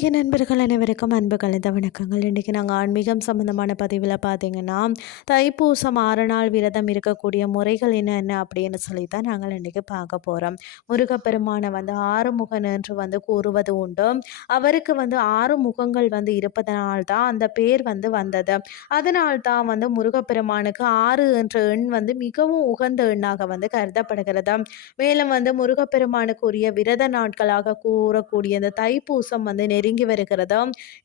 ஆன்மீக நண்பர்கள் அனைவருக்கும் அன்பு கலந்த வணக்கங்கள். இன்றைக்கி நாங்கள் ஆன்மீகம் சம்மந்தமான பதிவில் பார்த்தீங்கன்னா தைப்பூசம் ஆறு நாள் விரதம் இருக்கக்கூடிய முறைகள் என்னென்ன அப்படின்னு சொல்லி தான் நாங்கள் இன்றைக்கி பார்க்க போகிறோம் முருகப்பெருமானை வந்து ஆறுமுகன் என்று வந்து கூறுவது உண்டு. அவருக்கு வந்து ஆறு முகங்கள் வந்து இருப்பதனால் தான் அந்த பேர் வந்து வந்தது. அதனால் தான் வந்து முருகப்பெருமானுக்கு ஆறு என்ற எண் வந்து மிகவும் உகந்த எண்ணாக வந்து கருதப்படுகிறது. மேலும் வந்து முருகப்பெருமானுக்குரிய விரத நாட்களாக கூறக்கூடிய இந்த தைப்பூசம் வந்து நெருங்கி வருகிறது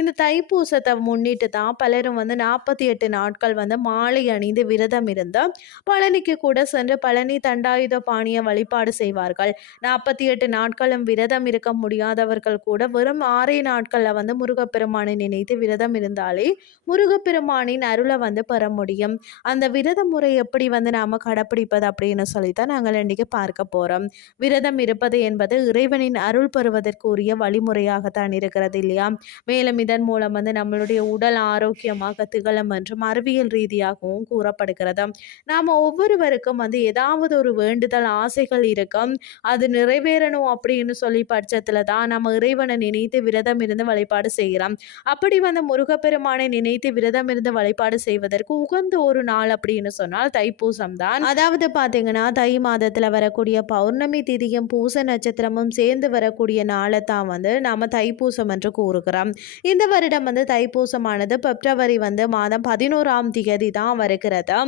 இந்த தைப்பூசத்தை முன்னிட்டு தான் பலரும் வந்து நாற்பத்தி எட்டு நாட்கள் வந்து மாலை அணிந்து விரதம் இருந்து பழனிக்கு கூட சென்று பழனி தண்டாயுத பாணிய வழிபாடு செய்வார்கள். நாற்பத்தி எட்டு நாட்களும் விரதம் இருக்க முடியாதவர்கள் கூட வெறும் ஆறே நாட்களில் வந்து முருகப்பெருமானை நினைத்து விரதம் இருந்தாலே முருகப்பெருமானின் அருளை வந்து பெற முடியும். அந்த விரத முறை எப்படி வந்து நாம் கடைப்பிடிப்பது அப்படின்னு சொல்லி தான் நாங்கள் இன்றைக்கி பார்க்க போகிறோம் விரதம் இருப்பது என்பது இறைவனின் அருள் பெறுவதற்குரிய வழிமுறையாகத்தான் இருக்கிறது. இல்லையா? மேலும் இதன் மூலம் வந்து நம்மளுடைய உடல் ஆரோக்கியமாக திகழும் என்றும் அறிவியல் ரீதியாகவும் கூறப்படுகிறது. நாம் ஒவ்வொருவருக்கும் வந்து ஏதாவது ஒரு வேண்டுதல் ஆசைகள் இருக்கும். அது நிறைவேறணும் அப்படின்னு சொல்லி பட்சத்தில் தான் நம்ம இறைவனை நினைத்து விரதம் இருந்து வழிபாடு செய்கிறோம் அப்படி வந்து முருகப்பெருமானை நினைத்து விரதம் இருந்து வழிபாடு செய்வதற்கு உகந்த ஒரு நாள் அப்படின்னு சொன்னால் தைப்பூசம் தான். அதாவது பார்த்தீங்கன்னா தை மாதத்தில் வரக்கூடிய பௌர்ணமி திதியும் பூச நட்சத்திரமும் சேர்ந்து வரக்கூடிய நாளை தான் வந்து நம்ம தைப்பூசம் என்று கூறுகிறோம் இந்த வருடம் வந்து தைப்பூசமானது பிப்ரவரி வந்து மாதம் பதினோராம் தேதி தான் வருகிறது.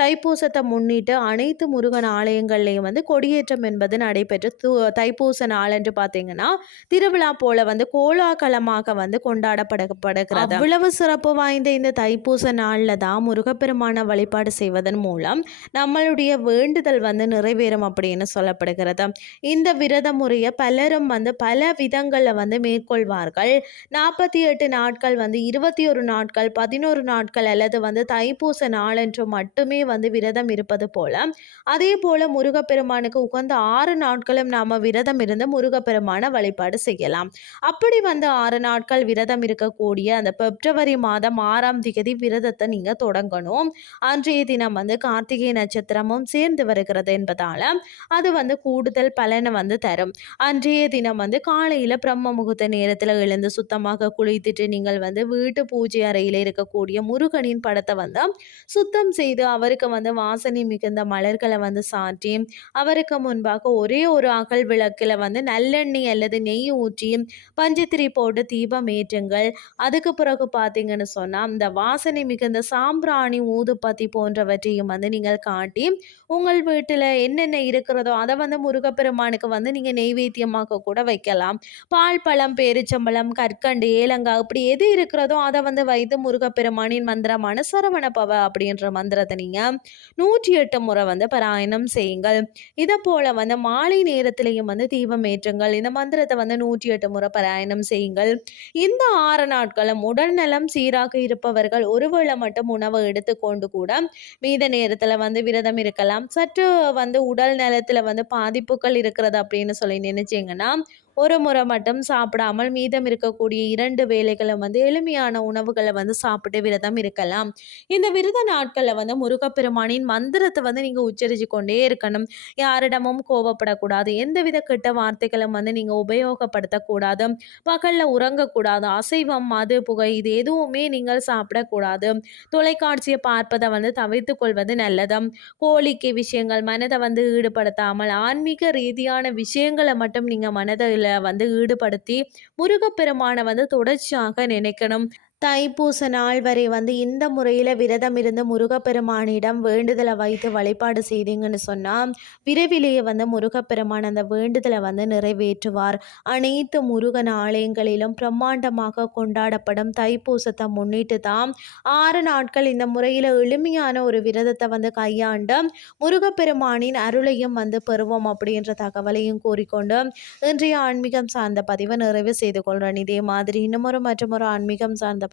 தைப்பூசத்தை முன்னிட்டு அனைத்து முருகன் ஆலயங்கள்லையும் வந்து கொடியேற்றம் என்பது நடைபெற்று தைப்பூச நாள் என்று பார்த்தீங்கன்னா திருவிழா போல வந்து கோலாகலமாக வந்து கொண்டாடப்படப்படுகிறது அவ்வளவு சிறப்பு வாய்ந்த இந்த தைப்பூச நாளில் தான் முருகப்பெருமான வழிபாடு செய்வதன் மூலம் நம்மளுடைய வேண்டுதல் வந்து நிறைவேறும் அப்படின்னு சொல்லப்படுகிறது. இந்த விரத முறையை பலரும் வந்து பல விதங்களில் வந்து மேற்கொள்வார்கள். நாற்பத்தி எட்டு நாட்கள் வந்து இருபத்தி ஒரு நாட்கள் பதினோரு நாட்கள் அல்லது வந்து தைப்பூச நாளன்று மட்டுமே வந்து விரதம் இருப்பது போல அதே போல முருகப்பெருமானுக்கு உகந்த ஆறு நாட்களும் நாம் விரதம் இருந்து முருகப்பெருமான வழிபாடு செய்யலாம். அப்படி வந்து ஆறு நாட்கள் விரதம் இருக்கக்கூடிய அந்த பிப்ரவரி மாதம் ஆறாம் தேதி விரதத்தை நீங்கள் தொடங்கணும். அன்றைய தினம் வந்து கார்த்திகை நட்சத்திரமும் சேர்ந்து வருகிறது என்பதால் அது வந்து கூடுதல் பலனை வந்து தரும். அன்றைய தினம் வந்து காலையில் பிரம்ம முகூர்த்த நேரத்தில் எழுந்து சுத்தமாக குளித்துட்டு நீங்கள் வந்து வீட்டு பூஜை அறையில் இருக்கக்கூடிய முருகனின் படத்தை வந்து சுத்தம் செய்து அவருக்கு வந்து வாசனை மிகுந்த மலர்களை வந்து சாற்றி அவருக்கு முன்பாக ஒரே ஒரு அகல் விளக்கில் வந்து நல்லெண்ணெய் அல்லது நெய் ஊற்றி பஞ்சத்திரி போட்டு தீபம் ஏற்றுங்கள். அதுக்கு பிறகு பார்த்தீங்கன்னு சொன்னால் இந்த வாசனை மிகுந்த சாம்பிராணி ஊதுப்பத்தி போன்றவற்றையும் வந்து நீங்கள் காட்டி உங்கள் வீட்டில் என்னென்ன இருக்கிறதோ அதை வந்து முருகப்பெருமானுக்கு வந்து நீங்கள் நெய்வேத்தியமாக கூட வைக்கலாம். பால் பழம் பேரிச்சம்பழம் கற்கண்டு ஏலங்காய் இப்படி எது இருக்கிறதோ அதை வந்து வைத்து முருகப்பெருமானின் மந்திரமான சரவண பவ அப்படின்ற மந்திரத்தை நீங்கள் நூற்றி எட்டு முறை வந்து பாராயணம் செய்யுங்கள். இதை போல் வந்து மாலை நேரத்திலையும் வந்து தீபம் ஏற்றுங்கள். இந்த மந்திரத்தை வந்து நூற்றி எட்டு முறை பாராயணம் செய்யுங்கள். இந்த ஆறு நாட்களும் உடல் நலம் சீராக இருப்பவர்கள் ஒருவேளை மட்டும் உணவை எடுத்துக்கொண்டு கூட மீத நேரத்தில் வந்து விரதம் இருக்கலாம். சற்று வந்து உடல் நலத்தில் வந்து பாதிப்புகள் இருக்கிறது அப்படின்னு சொல்லி நினைச்சிங்கன்னா ஒரு முறை மட்டும் சாப்பிடாமல் மீதம் இருக்கக்கூடிய இரண்டு வேலைகளை வந்து எளிமையான உணவுகளை வந்து சாப்பிட்டு விரதம் இருக்கலாம். இந்த விரத நாட்களில் வந்து முருகப்பெருமானின் மந்திரத்தை வந்து நீங்கள் உச்சரித்து கொண்டே இருக்கணும். யாரிடமும் கோவப்படக்கூடாது எந்தவித கெட்ட வார்த்தைகளும் வந்து நீங்கள் உபயோகப்படுத்தக்கூடாது. பகலில் உறங்கக்கூடாது. அசைவம் மது புகை இது எதுவுமே நீங்கள் சாப்பிடக்கூடாது. தொலைக்காட்சியை பார்ப்பதை வந்து தவிர்த்து கொள்வது நல்லது. கோழிக்கை விஷயங்கள் மனதை வந்து ஈடுபடுத்தாமல் ஆன்மீக ரீதியான விஷயங்களை மட்டும் நீங்கள் மனதில் வந்து ஈடுபடுத்தி முருகப்பெருமானை வந்து தொடர்ச்சியாக நினைக்கணும். தைப்பூச நாள் வரை வந்து இந்த முறையில் விரதம் இருந்து முருகப்பெருமானிடம் வேண்டுதலை வைத்து வழிபாடு செய்தீங்கன்னு சொன்னால் விரைவிலேயே வந்து முருகப்பெருமான் அந்த வேண்டுதலை வந்து நிறைவேற்றுவார். அனைத்து முருகன் ஆலயங்களிலும் பிரம்மாண்டமாக கொண்டாடப்படும் தைப்பூசத்தை முன்னிட்டு தான் ஆறு நாட்கள் இந்த முறையில் எளிமையான ஒரு விரதத்தை வந்து கையாண்டு முருகப்பெருமானின் அருளையும் வந்து பெறுவோம் அப்படின்ற தகவலையும் கூறிக்கொண்டு இன்றைய ஆன்மீகம் சார்ந்த பதிவை நிறைவு செய்து கொள்கிறேன் இதே மாதிரி இன்னமொரு மற்றொரு ஆன்மீகம் சார்ந்த